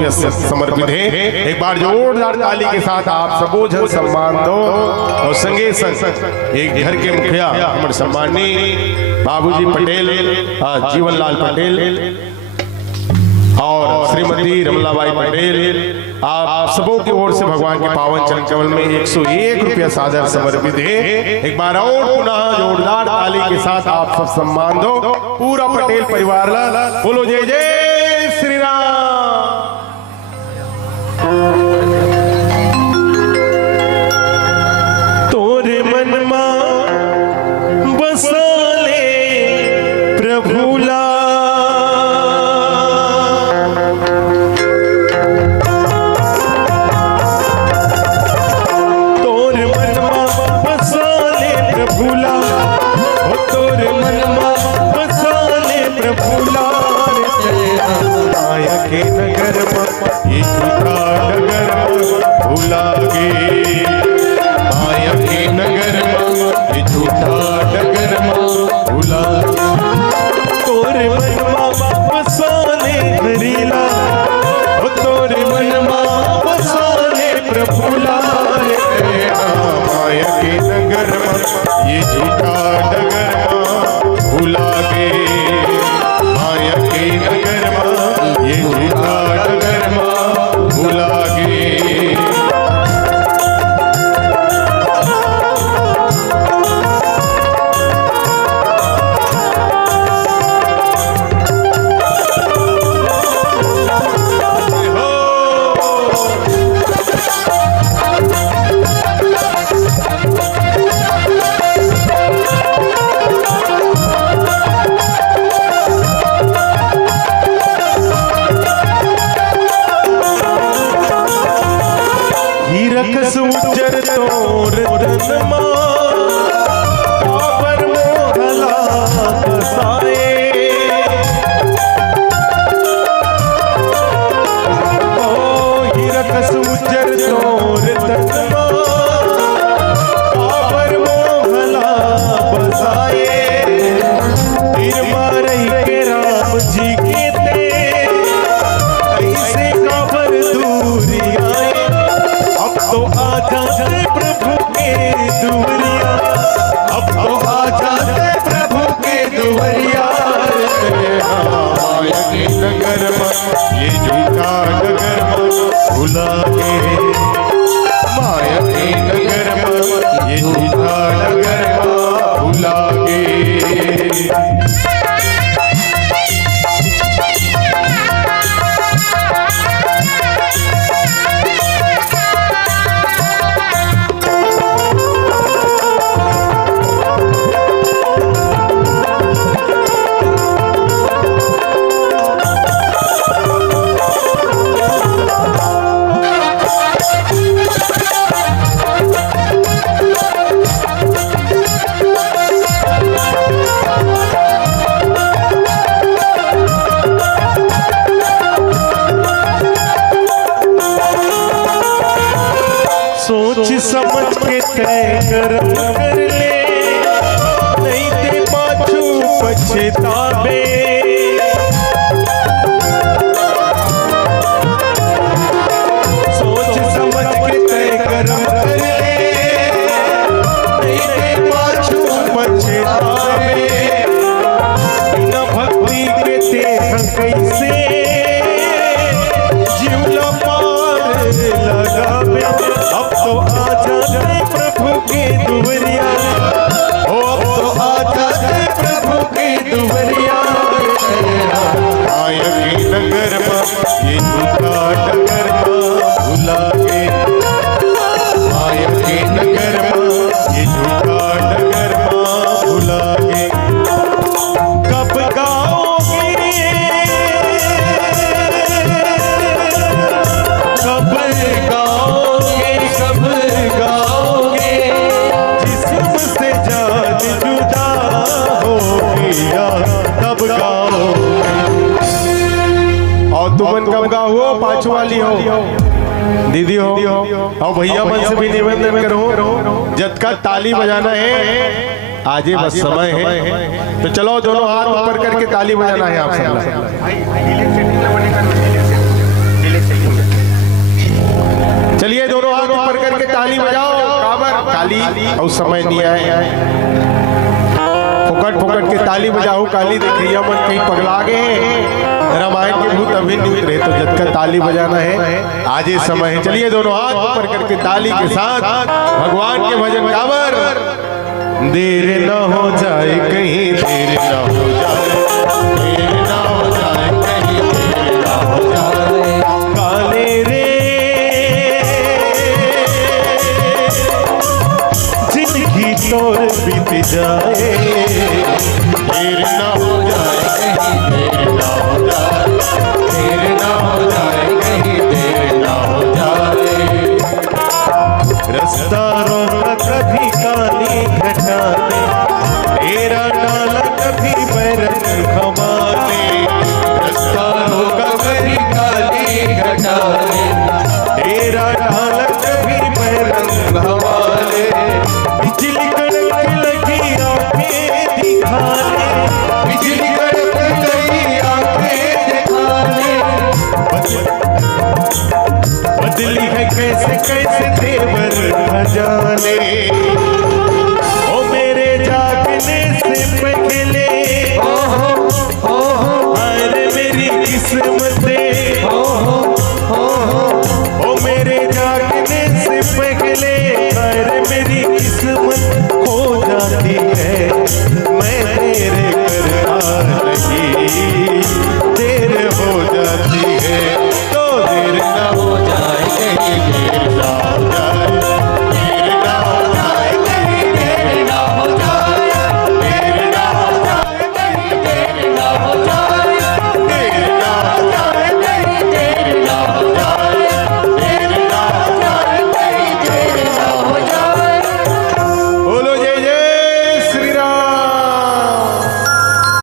रुपये समर्पित है। एक बार जोरदार ताली के साथ आप सबो जन सम्मान दो। और संगे संग एक घर के मुखिया हमारे सम्मानी बाबूजी पटेल, जीवनलाल पटेल और श्रीमती रमलाबाई पटेल, आप सबों की ओर से भगवान के पावन चरण कमल में 101 रुपया सादर समर्पित है। एक बार और पुनः जोरदार ताली के साथ आप सब सम्मान दो। पूरा पटेल परिवार बोलो जय जय श्री राम। तोरे मन में बसाले प्रभुला, समझ के तय कर्म कर ले, नहीं ते पाछू पछतावे। सोच समझ के तय कर्म कर ले, नहीं ते पाछू पछतावे। बिना भक्ति के ते कैसे जीवला पार लगावे। अब तो आजा प्रभु की दुवरिया, ओ अब तो आजा प्रभु की दुवरिया। माया के नगर में ये झूठा डगर भुला के, माया के नगर में ये झूठा डगर भुला के। कब गाओगे, कब गाओगे, कब गाओगे, जिस्म से जान जुदा हो गया तब गाओगे। और तुमन कब गाओ, पाछू वाली हो, दीदी हो और भैया मन से भी निवेदन करो, जब का ताली बजाना है आजे बस समय है, तो चलो दोनों हाथ ऊपर करके ताली बजाना है आप सब। चलिए दोनों हाथ ऊपर करके ताली बजाओ। काबर काली उस समय नहीं आए, फुकट फुकट के ताली बजाओ। काली देखिए मन कहीं पगला गए, रामायण के भूत अभी नहीं उतरे, तो जब तक ताली बजाना है आज ये समय है। चलिए दोनों हाथ ऊपर करके ताली के साथ भगवान के भजन काबर। देर न हो जाए कहीं, देर न हो जाए, देर न हो जाए कहीं, देर न हो जाए। काले रे जिंदगी तोर बीत जाए, देर न हो जाए कहीं, देर न हो जाए, देर न हो जाए कहीं, देर न हो जाए। रास्ता रोक कभी काली घटाने, तेरा डाला कभी बैरंग हमारे। रास्ता रोक कभी काली घटाने, तेरा डाला कभी बैरंग हमारे। बिजली कड़क लगी आंखें दिखाने, बिजली कड़क लगी आंखें दिखाने। बदली है कैसे कैसे तेवर न जाने।